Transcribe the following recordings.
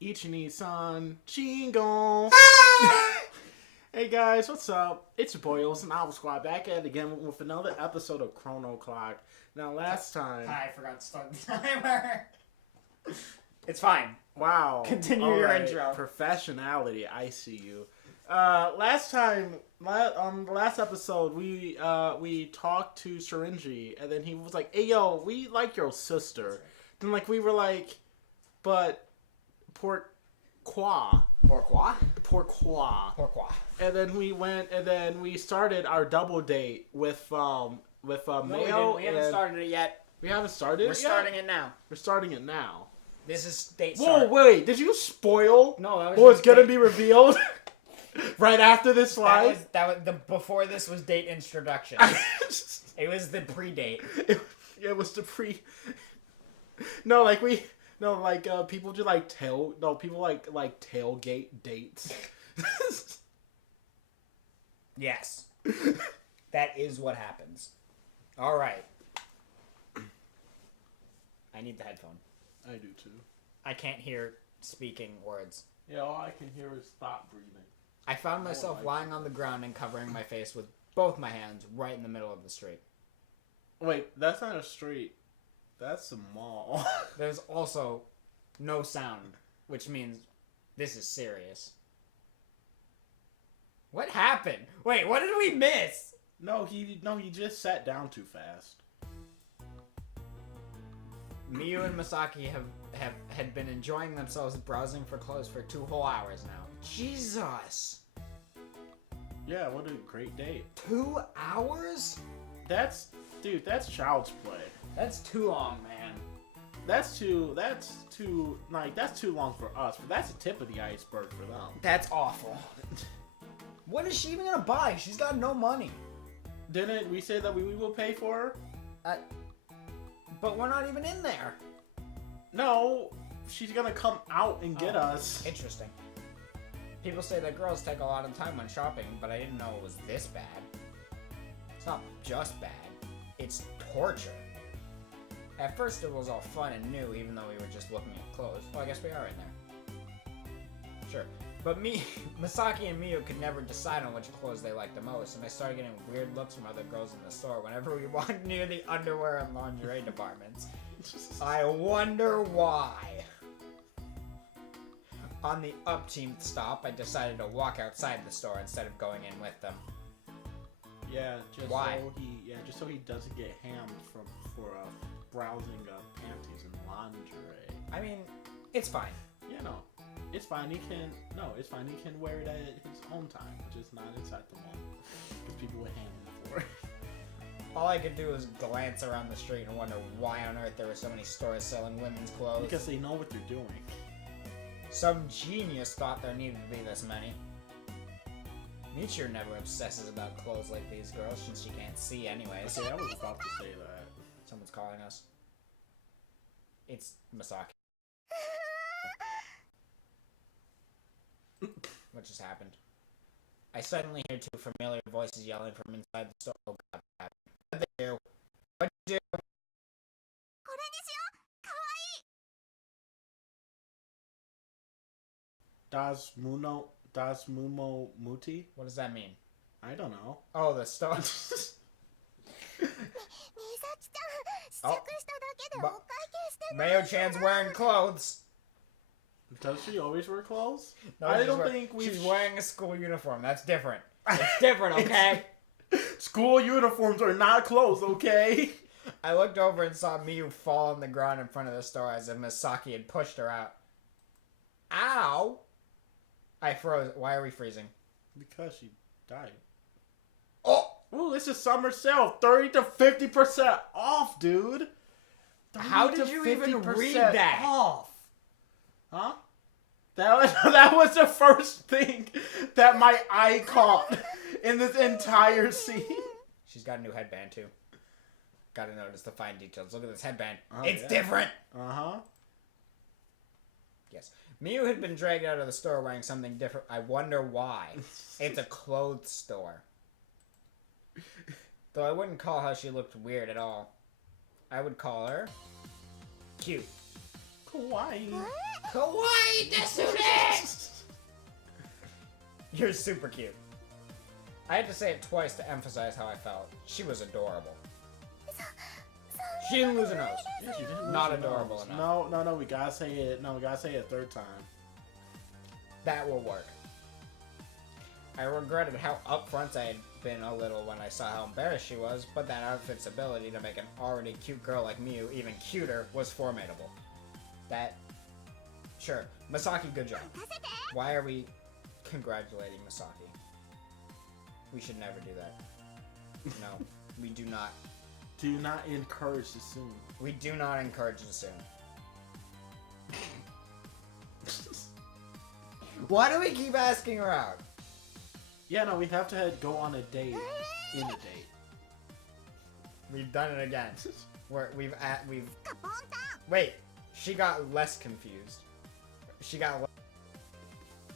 Ichini-san, Shingon. Hey guys, what's up? It's your boy Olsen Novel Squad back at it again with another episode of Chrono Clock. Now, last time. I forgot to start the timer. It's fine. Wow. Continue your intro. Professionality, I see you. Last time, on the last episode, we talked to Syringy, and then he was like, "Hey, yo, we like your sister." Right. Then, like, we were like, "But pourquoi?" Pourquoi? Pourquoi? Pourquoi? And then we went, and then we started our double date with Mayo. We haven't started it yet. We haven't started it yet? We're starting it now. We're starting it now. This is date Whoa, start. wait, did you spoil No, that was what's gonna be revealed right after this slide? That was before this was date introduction. It was the pre-date. It was the pre. No, like people just like people like tailgate dates. Yes. That is what happens. All right. I need the headphone. I do too. I can't hear speaking words. Yeah, all I can hear is stop breathing. I found myself lying on the ground and covering my face with both my hands right in the middle of the street. Wait, that's not a street. That's a mall. There's also no sound, which means this is serious. What happened? Wait, what did we miss? No, he just sat down too fast. Mayo and Masaki had been enjoying themselves browsing for clothes for 2 whole hours now. Jesus! Yeah, what a great date. 2 hours? That's child's play. That's too long, man. That's too long for us, but that's the tip of the iceberg for them. That's awful. What is she even gonna buy? She's got no money. Didn't we say that we will pay for her? But we're not even in there. No, she's gonna come out and get us. Interesting. People say that girls take a lot of time when shopping, but I didn't know it was this bad. It's not just bad. It's torture. At first it was all fun and new, even though we were just looking at clothes. Well, I guess we are in there. Sure. But Masaki and Mayo could never decide on which clothes they liked the most, and I started getting weird looks from other girls in the store whenever we walked near the underwear and lingerie departments. I wonder why. On the upteam stop, I decided to walk outside the store instead of going in with them. Yeah, Why? Just so he doesn't get hammed for browsing panties and lingerie. I mean, it's fine. Yeah, no. It's fine. He can wear it at his own time, just not inside the mall, because people would hand him for it. All I could do was glance around the street and wonder why on earth there were so many stores selling women's clothes. Because they know what they're doing. Some genius thought there needed to be this many. Michiru never obsesses about clothes like these girls, since she can't see anyways. Okay, I was about to say that. Someone's calling us. It's Masaki. What just happened? I suddenly hear 2 familiar voices yelling from inside the store. Oh god, what did they do? What did you do? Das Mumo Muti? What does that mean? I don't know. Oh, the store. Oh. Mayo-chan's wearing clothes. Does she always wear clothes? No, I don't think she's wearing a school uniform. That's different. It's different, okay? School uniforms are not clothes, okay? I looked over and saw Miyu fall on the ground in front of the store as if Masaki had pushed her out. Ow! I froze. Why are we freezing? Because she died. Oh! Ooh, this is summer sale. 30 to 50% off, dude. How did you even read that? Off. Huh? That was the first thing that my eye caught in this entire scene. She's got a new headband, too. Gotta notice the fine details. Look at this headband. Oh, it's yeah. different! Uh-huh. Yes. Miyu had been dragged out of the store wearing something different. I wonder why. It's a clothes store. Though I wouldn't call how she looked weird at all. I would call her cute. Hawaii. Kawaii desune! You're super cute. I had to say it twice to emphasize how I felt. She was adorable. She didn't lose her nose. Yeah, she didn't. Not adorable enough. No. We gotta say it. No, we gotta say it a third time. That will work. I regretted how upfront I had been a little when I saw how embarrassed she was, but that outfit's ability to make an already cute girl like Miyu even cuter was formidable. That... Sure. Masaki, good job. Why are we congratulating Masaki? We should never do that. No, we do not. Do not encourage the soon. We do not encourage the soon. Why do we keep asking her out? Yeah, no, we have to go on a date. In a date. We've done it again. We've Wait, she got less confused. She got less...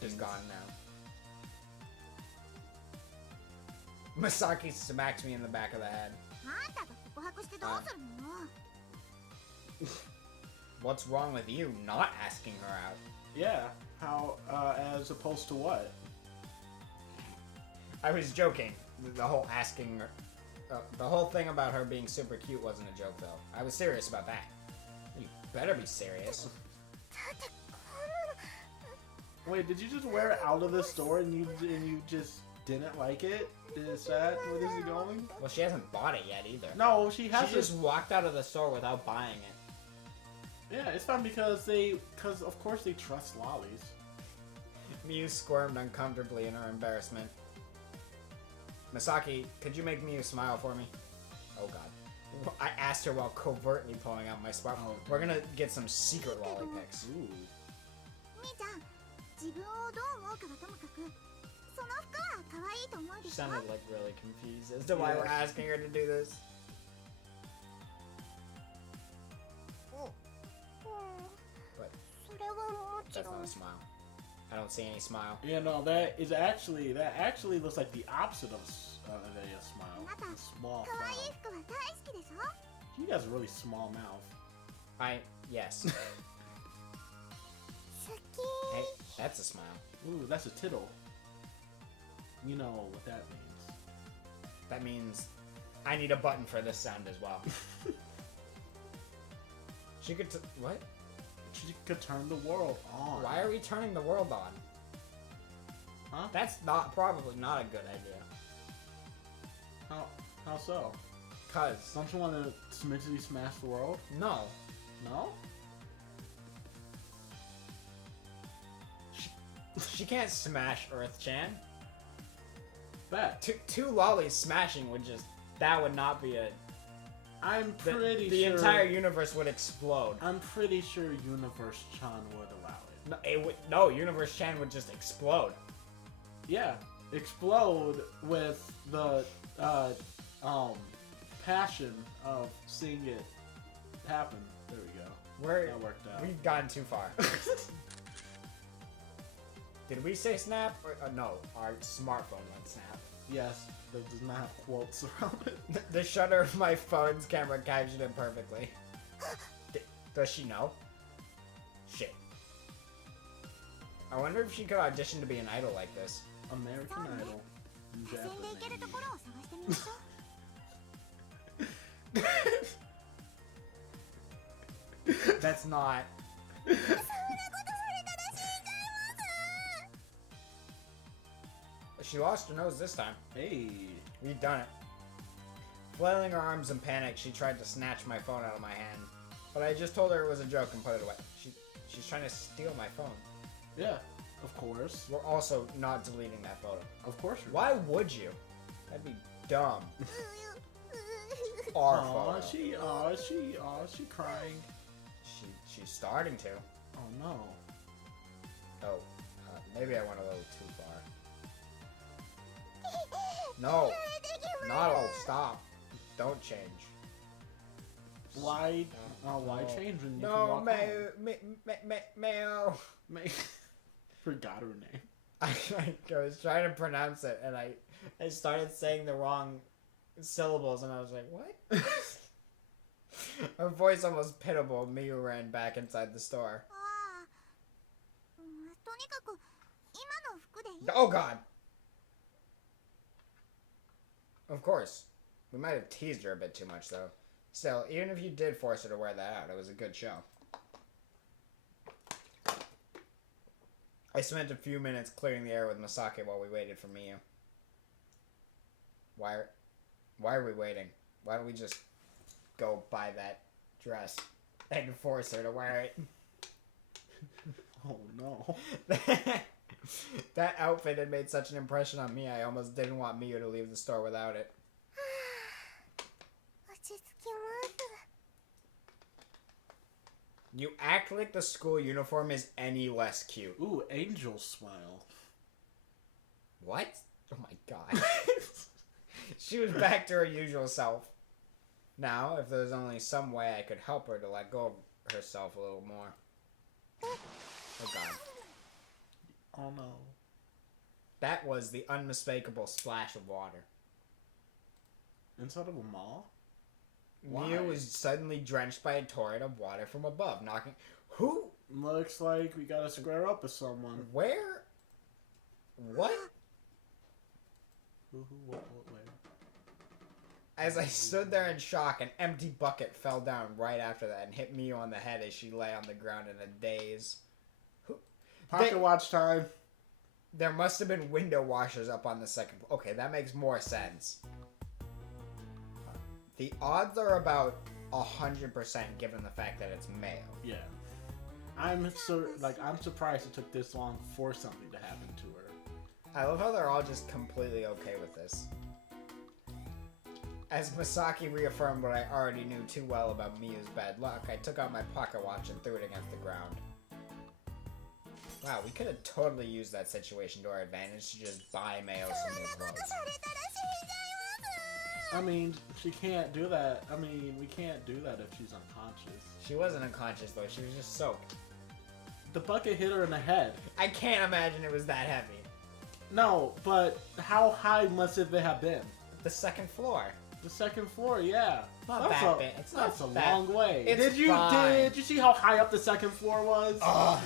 She's gone now. Masaki smacks me in the back of the head. What's wrong with you not asking her out? Yeah, how, as opposed to what? I was joking. The whole asking her... the whole thing about her being super cute wasn't a joke, though. I was serious about that. You better be serious. Wait, did you just wear it out of the store and you just didn't like it? Is that where this is going? Well, she hasn't bought it yet, either. No, she hasn't. She just walked out of the store without buying it. Yeah, it's fine because of course they trust lollies. Miyu squirmed uncomfortably in her embarrassment. Masaki, could you make Miyu smile for me? Oh god. I asked her while covertly pulling out my smartphone. Oh, we're gonna get some secret lolly pics. Ooh. She sounded like really confused as to why we're asking her to do this. But that's not a smile. I don't see any smile. Yeah, no, that actually looks like the opposite of a smile. A small frown. She has a really small mouth. Yes. Hey, that's a smile. Ooh, that's a tittle. You know what that means. That means I need a button for this sound as well. She could what? She could turn the world on. Why are we turning the world on? Huh? That's probably not a good idea. How so? Cause Don't you want to smidgely smash the world? no. No? She can't smash Earth-chan. Bet. Two lollies smashing that would not be a... I'm pretty the sure... entire universe would explode. I'm pretty sure Universe Chan would allow it. No, Universe Chan would just explode. Yeah. Explode with the, passion of seeing it happen. There we go. That worked out. We've gone too far. Did we say snap? Or, no, our smartphone went snap. Yes, that does not have quotes around it. The shutter of my phone's camera captured it perfectly. Does she know? Shit. I wonder if she could audition to be an idol like this. American Idol. Japanese. That's not... She lost her nose this time. Hey. We've done it. Flailing her arms in panic, she tried to snatch my phone out of my hand. But I just told her it was a joke and put it away. She's trying to steal my phone. Yeah, of course. We're also not deleting that photo. Of course. Why would you? That'd be dumb. Our photo. She crying. She's starting to. Oh no. Oh, maybe I went a little too far. No. No, stop. Don't change. Why? Why change when you can No, walk Mayo. Mayo. home? Forgot her name. I was trying to pronounce it, and I started saying the wrong syllables, and I was like, what? Her voice almost pitiable. Miyu ran back inside the store. ああ、とにかく今の服でいい？ Oh god! Of course. We might have teased her a bit too much, though. Still, even if you did force her to wear that out, it was a good show. I spent a few minutes clearing the air with Masaki while we waited for Miyu. Why are we waiting? Why don't we just go buy that dress and force her to wear it? Oh no. That outfit had made such an impression on me, I almost didn't want Miyu to leave the store without it. 落ち着きます。 You act like the school uniform is any less cute. Ooh, angel smile. What? Oh my god. She was back to her usual self. Now, if there was only some way I could help her to let go of herself a little more. Oh god. Oh no. That was the unmistakable splash of water. Inside of a mall? Why? Miyu was suddenly drenched by a torrent of water from above, knocking... Who? Looks like we gotta square up with someone. Where? What? Who, what, where? As I stood there in shock, an empty bucket fell down right after that and hit Miyu on the head as she lay on the ground in a daze. Pocket watch time. There must have been window washers up on the second floor. Okay, that makes more sense. The odds are about 100% given the fact that it's Mayo. Yeah. I'm surprised it took this long for something to happen to her. I love how they're all just completely okay with this. As Masaki reaffirmed what I already knew too well about Miyu's bad luck, I took out my pocket watch and threw it against the ground. Wow, we could have totally used that situation to our advantage to just buy Mayo some new clothes. I mean, she can't do that. I mean, we can't do that if she's unconscious. She wasn't unconscious though, she was just soaked. The bucket hit her in the head. I can't imagine it was that heavy. No, but how high must it have been? The second floor. The second floor, yeah. Not that big. It's not That's a that- long way. It's Did you see how high up the second floor was? Ugh.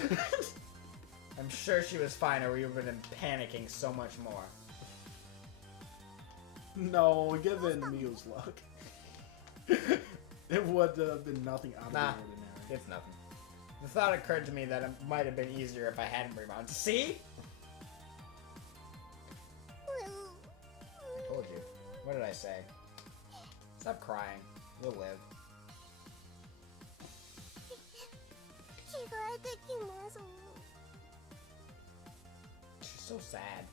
I'm sure she was fine, or we would have been panicking so much more. No, given Miyu's luck. It would have been nothing out of the Nah. ordinary. It's nothing. The thought occurred to me that it might have been easier if I hadn't rebounded. See? I told you. What did I say? Stop crying. You'll live. 着替えてきます。 She's so sad.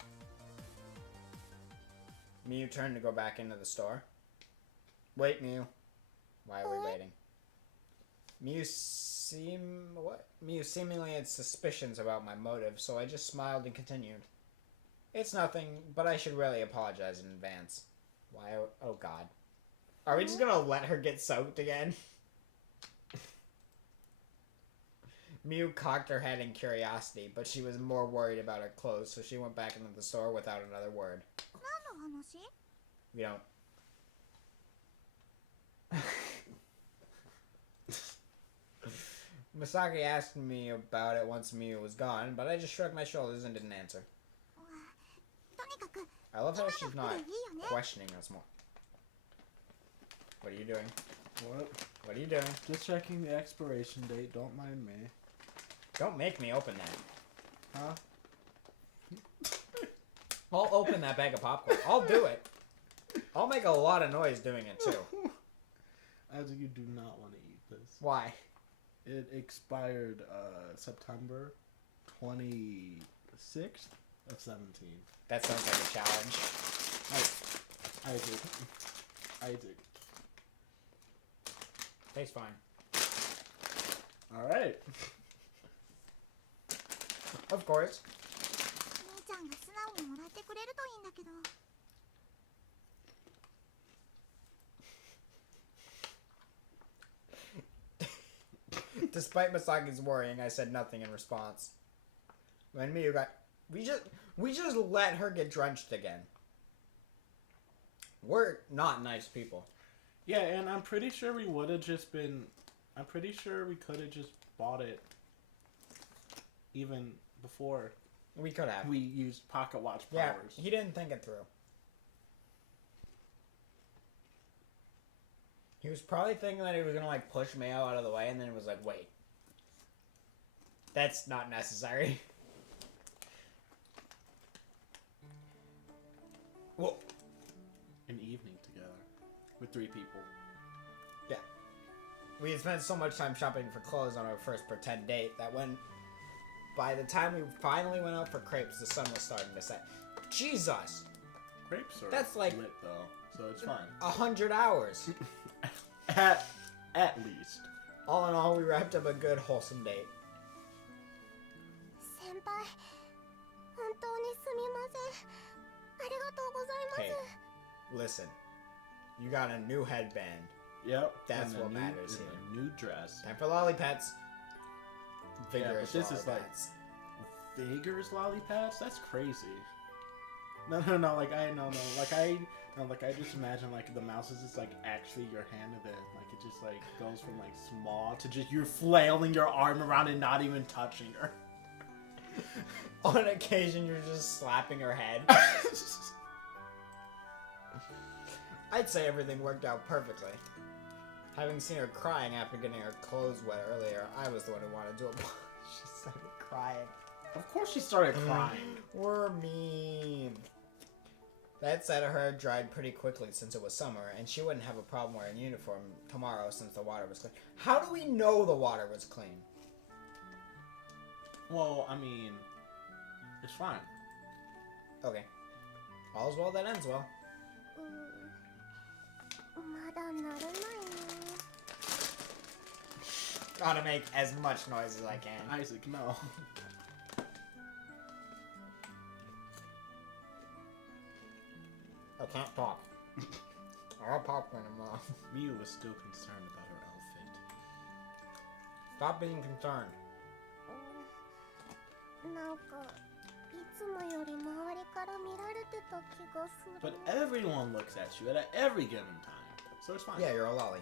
Miyu turned to go back into the store. Wait, Miyu. Why are we waiting? Miyu seemingly had suspicions about my motive, so I just smiled and continued. It's nothing, but I should really apologize in advance. Why? Oh god. Are we just gonna let her get soaked again? Miyu cocked her head in curiosity, but she was more worried about her clothes, so she went back into the store without another word. 何の話？ We don't. Masaki asked me about it once Miyu was gone, but I just shrugged my shoulders and didn't answer. とにかく I love how she's 今の not 服でいいよね。 questioning us more. What are you doing? What? What are you doing? Just checking the expiration date. Don't mind me. Don't make me open that. Huh? I'll open that bag of popcorn. I'll do it. I'll make a lot of noise doing it too. As you do not want to eat this. Why? It expired September 26th of 17. That sounds like a challenge. Isaac. Tastes fine. Alright. Of course. 姉ちゃんが素直にもらってくれるといいんだけど。 Despite Masaki's worrying, I said nothing in response. When Miyu got... We just let her get drenched again. We're not nice people. Yeah, and I'm pretty sure we would have just been. I'm pretty sure we could have just bought it even before We could have. we used Pocket Watch Yeah, powers. he didn't think it through. He was probably thinking that he was gonna like push Mayo out of the way, and then he was like, "Wait, that's not necessary." Well, An evening together with 3 people. yeah, we had spent so much time shopping for clothes on our first pretend date that by the time we finally went out for crepes, the sun was starting to set. Jesus, Crepes are That's like- lit though, so it's fine. 100 hours. At least. All in all, we wrapped up a good, wholesome date. 先輩本当にすみませんありがとうございます Hey, listen, you got a new headband. Yep. That's and a what new- matters and here. a new dress. Time for lollipops. Yeah, but this is like lollipops. Vigorous lollipops? That's crazy. No, like I just imagine like the mouse is just like actually your hand, and then like it just like goes from like small to just you're flailing your arm around and not even touching her. On occasion, you're just slapping her head. I'd say everything worked out perfectly. Having seen her crying after getting her clothes wet earlier, I was the one who wanted to apologize. She started crying. Of course she started crying. We're mean. That said, her hair dried pretty quickly since it was summer, and she wouldn't have a problem wearing a uniform tomorrow since the water was clean. How do we know the water was clean? Well, I mean, it's fine. Okay. All's well that ends well. まだならないね Gotta make as much noise as I can. Isaac, no. I can't talk. I'll talk when I'm off. Miyu was still concerned about her outfit. Stop being concerned. なんかいつもより周りから見られてた気がする But everyone looks at you at every given time, so it's fine. Yeah, you're a lolly.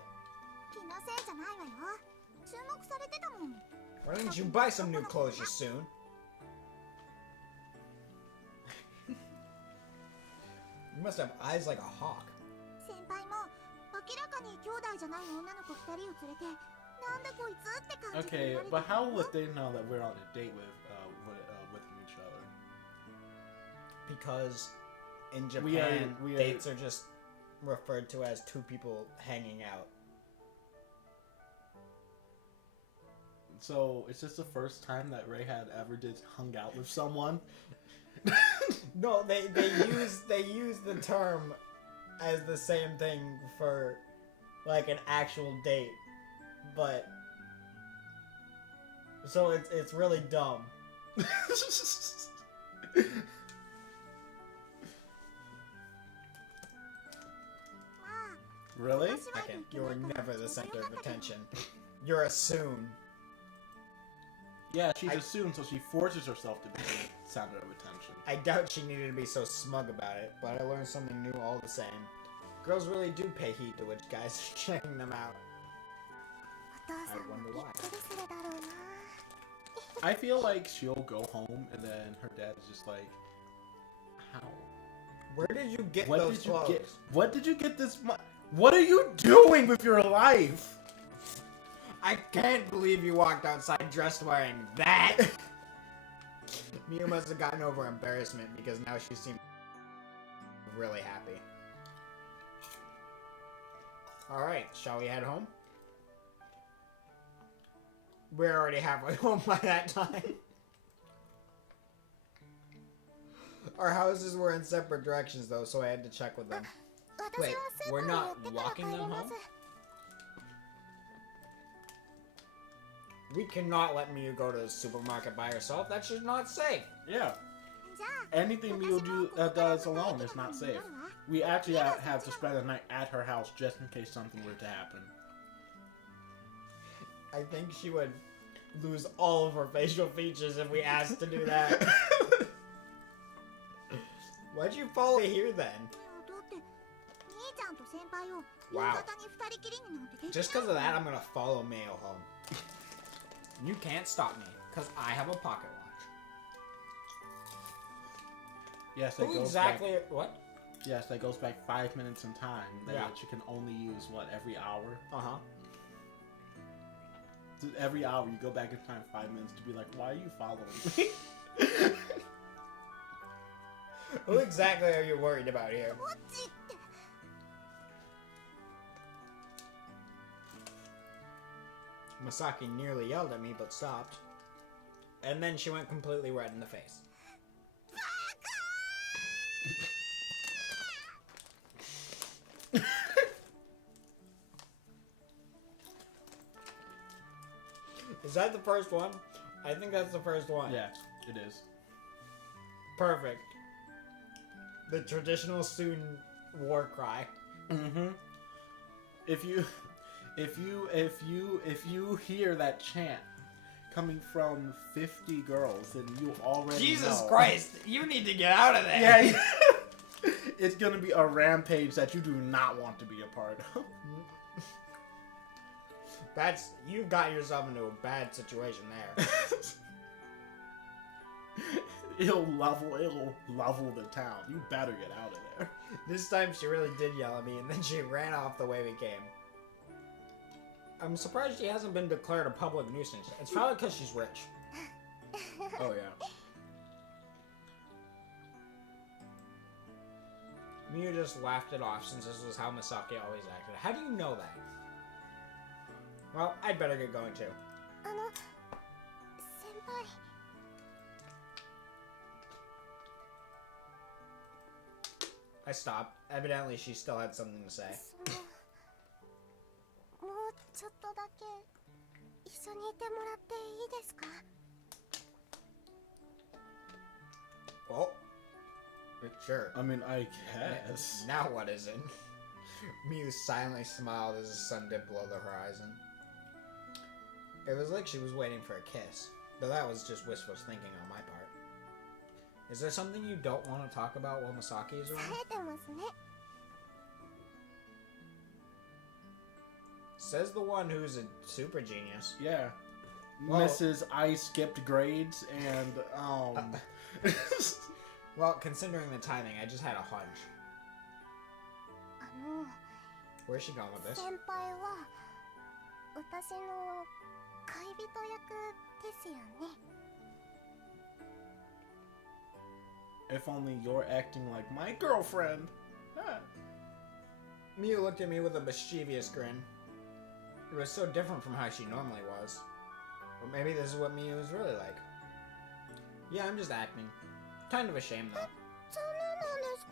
気のせいじゃないわよ注目されてたもん Why didn't you buy some new clothes you soon? You must have eyes like a hawk. 先輩も明らかに兄弟じゃない女の子2人を連れてなんだこいつって感じで Okay, 見られて but た how よ would they know that we're on a date with each other? Because in We are- Japan, we are- dates are just referred to as two people hanging out. So is this the first time that Ray had ever just hung out with someone? No, they use the term as the same thing for like an actual date, but so it's really dumb. Really? Okay, you're never the center of attention. You're a soon. Yeah, she's I- a soon, so she forces herself to be the center of attention. I doubt she needed to be so smug about it, but I learned something new all the same. Girls really do pay heed to which guys are checking them out. お父さん I wonder も why. びっくりするだろうな I feel like she'll go home and then her dad is just like, how? Where did you get What those did you clothes? get? What did you get this? What are you doing with your life? I can't believe you walked outside dressed wearing that! Miyu must have gotten over embarrassment because now she seemed really happy. Alright, shall we head home? We're already halfway home by that time. Our houses were in separate directions though, so I had to check with them. 私 Wait, はスーパ we're ーに not 寄ってから walking 帰 them りま home? す We cannot let Miyu go to the supermarket by herself. That's just not safe. Yeah, じゃあ anything Mio 私も do ここから does 向かい alone と is ころ not に safe. なるわ We actually have to spend the night at her house just in case something were to happen. I think she would lose all of her facial features if we asked to do that. Why'd you follow me here then? だって兄ちゃんと先輩を Wow. 方に二人きりになんてできない。 Just because of that, I'm gonna follow Mayo home. You can't stop me, because I have a pocket watch. Yes, that Who goes exactly... back. What? Yes, that goes back 5 minutes in time. That Yeah. you can only use every hour. Uh-huh. So every hour you go back in time 5 minutes to be like, why are you following me? Who exactly are you worried about here? ウォッチって。 Masaki nearly yelled at me, but stopped. And then she went completely red in the face. Is that the first one? I think that's the first one. Yeah, it is. Perfect. The traditional student war cry. Mm-hmm. If you hear that chant coming from 50 girls, then you already Jesus know. Christ! You need to get out of there! Yeah, it's gonna be a rampage that you do not want to be a part of. You got yourself into a bad situation there. It'll level the town. You better get out of there. This time she really did yell at me, and then she ran off the way we came. I'm surprised she hasn't been declared a public nuisance. It's probably because she's rich. Oh yeah. Miyu just laughed it off since this was how Misaki always acted. How do you know that? Well, I'd better get going too. あの先輩。 I stopped. Evidently, she still had something to say. もうちょっとだけ一緒にいてもらっていいですか？ Oh. Sure. I mean, I guess. Now what is it? Miyu silently smiled as the sun dipped below the horizon. It was like she was waiting for a kiss, but that was just wishful thinking on my part. Is there something you don't want to talk about while Misaki is around? 冴えてますね。 Says the one who's a super genius. Yeah. Well- Mrs. I skipped grades and Well, considering the timing, I just had a hunch. あの Where's she going with this? 先輩は私の恋人役ですよね。 if only you're acting like my girlfriend. Huh. Miyu looked at me with a mischievous grin. It was so different from how she normally was. Or maybe this is what Miyu is really like. Yeah, I'm just acting. Kind of a shame, though. そうなんです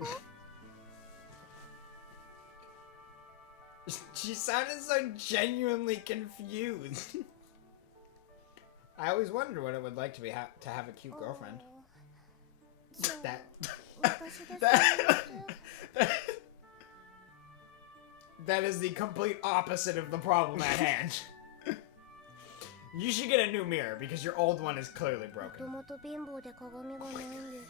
か？ She sounded so genuinely confused. I always wondered what it would like to be to have a cute girlfriend. じゃあ That 私です。 that is the complete opposite of the problem at hand. You should get a new mirror because your old one is clearly も broken. ともと貧乏で鏡がないんです。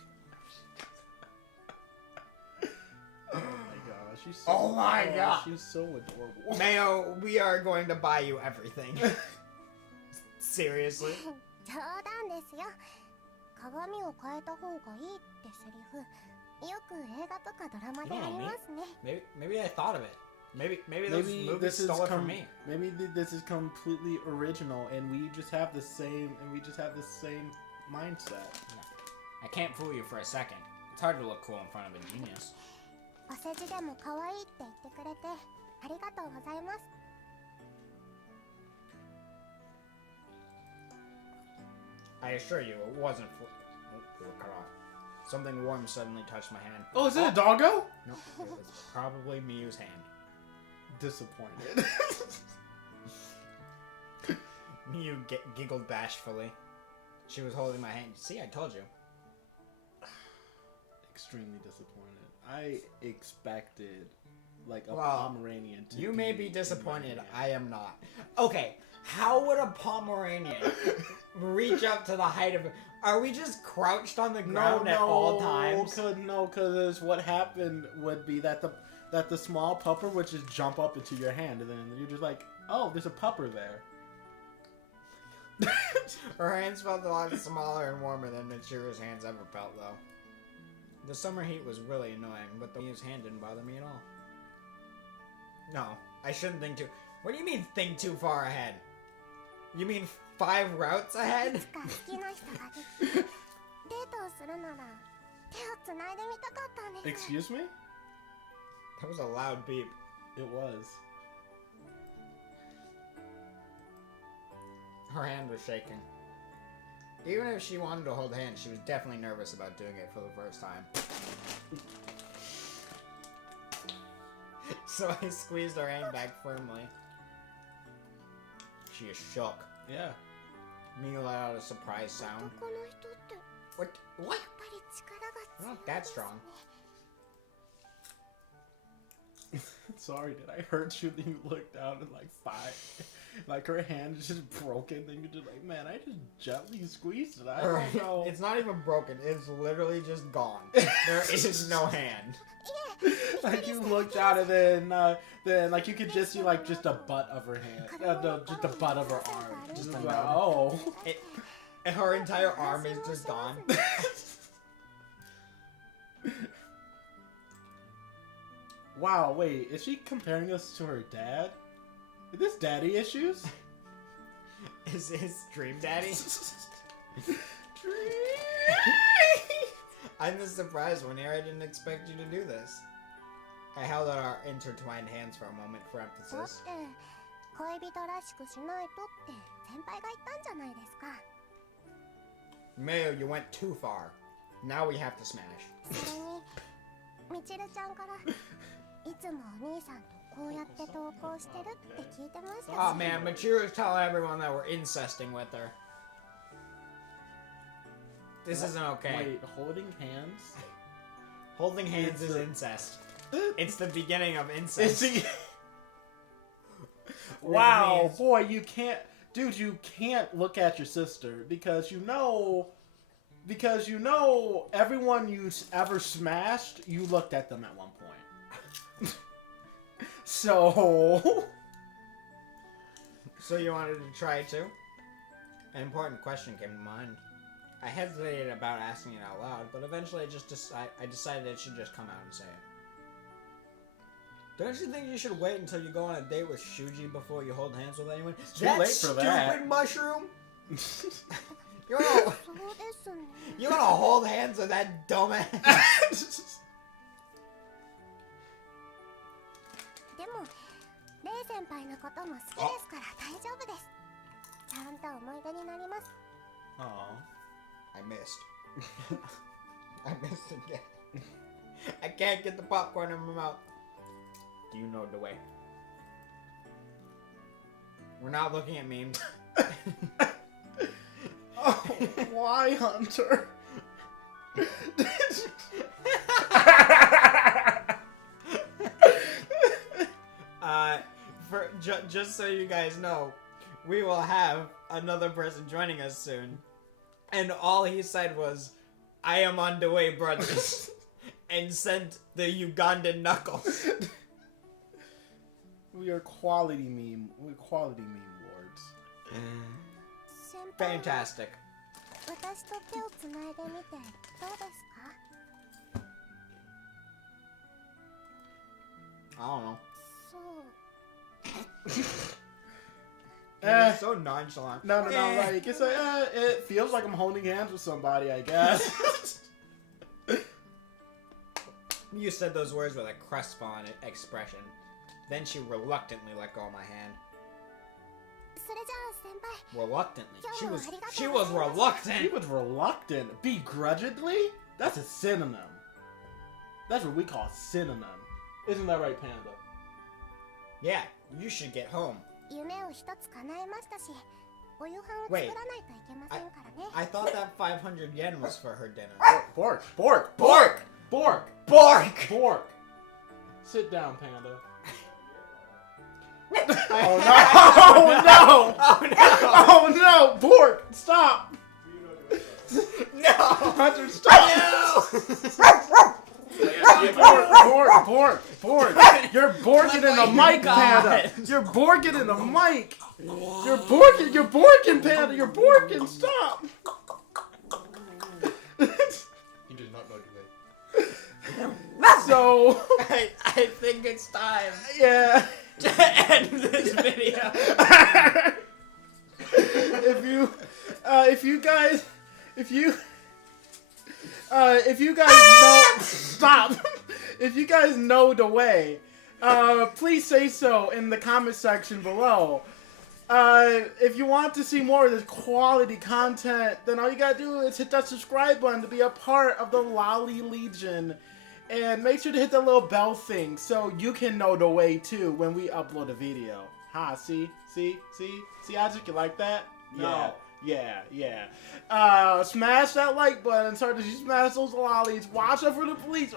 Oh my gosh, she's so Oh my god. she's so adorable. Mayo, we are going to buy you everything. Seriously? 冗談ですよ。鏡を変えた方がいいってセリフ、よく映画とかドラマでありますね。 Maybe I thought of it. Maybe those Maybe movies this is stole it from me. maybe this is completely original, and we just have the same mindset. I can't fool you for a second. It's hard to look cool in front of a genius. お世辞でも可愛いって言ってくれてありがとうございます。 I assure you, it wasn't. Oh, we were cut off. Something warm suddenly touched my hand. Oh, is it a doggo? No, it was probably Miyu's hand. Disappointed. Miyu giggled bashfully. She was holding my hand. See, I told you. Extremely disappointed. I expected like a Well, Pomeranian to You may be in disappointed. my I am not. Okay, how would a Pomeranian reach up to the height of... Are we just crouched on the ground at all times? Because what happened would be that that the small pupper would just jump up into your hand, and then you're just like, oh, there's a pupper there. Her hands felt a lot smaller and warmer than Michiru's hands ever felt, though. The summer heat was really annoying, but his hand didn't bother me at all. No, I shouldn't think too... What do you mean think too far ahead? You mean 5 routes ahead? Excuse me? That was a loud beep. It was. Her hand was shaking. Even if she wanted to hold hands, she was definitely nervous about doing it for the first time. So I squeezed her hand back firmly. She is shook. Yeah. Miyo let out a surprise sound. What? What? Not that strong. Sorry, did I hurt you? Then you looked down and like her hand is just broken. Then you're just like, man, I just gently squeezed it. I don't know. It's not even broken. It's literally just gone. There is no hand. Like you looked out and then like you could just see like just the butt of her hand, just the butt of her arm. Just like, oh. And her entire arm is just gone. Wow, wait, is she comparing us to her dad? Is this daddy issues? Is his dream daddy? I'm just surprised, Whenever I didn't expect you to do this. I held out our intertwined hands for a moment for emphasis. Mayo, you went too far. Now we have to smash. Oh man, Michiru's telling everyone that we're incesting with her. This isn't okay. Wait, holding hands? Holding hands is incest. It's the beginning of incest. Wow, boy, you can't... Dude, you can't look at your sister because you know everyone you ever smashed, you looked at them at one point. So you wanted to try too? An important question came to mind. I hesitated about asking it out loud, but eventually I decided it should just come out and say it. Don't you think you should wait until you go on a date with Shuji before you hold hands with anyone? It's too late for that. Stupid mushroom! You wanna hold hands with that dumbass? Oh. I missed. I missed again. I can't get the popcorn in my mouth. Do you know the way? We're not looking at memes. Oh, why, Hunter? Just so you guys know, we will have another person joining us soon. And all he said was, "I am on the way, brothers," and sent the Ugandan knuckles. We are quality meme. We're quality meme lords. Fantastic. I don't know. So nonchalant. No. Like it's like it feels like I'm holding hands with somebody, I guess. You said those words with a crestfallen expression. Then she reluctantly let go of my hand. Reluctantly. She was reluctant. She was reluctant. Begrudgingly? That's a synonym. That's what we call a synonym. Isn't that right, Panda? Yeah, you should get home. Wait, I thought that 500 yen was for her dinner. Bork. Sit down, Panda. Oh no! Oh no! Bork, stop! No! Hunter, stop! No! Bork! Borg. You're Borging in a mic, Panda. You're Borging in a mic. You're Borging, Panda. You're Borging. Stop. He does not know today. So I think it's time yeah. to end this video. If you guys know, stop. If you guys know the way, please say so in the comment section below. If you want to see more of this quality content, then all you gotta do is hit that subscribe button to be a part of the Loli Legion. And make sure to hit that little bell thing so you can know the way too when we upload a video. Ha, see, Isaac, you like that? No. Yeah. Smash that like button, start to smash those lollies. Watch out for the police.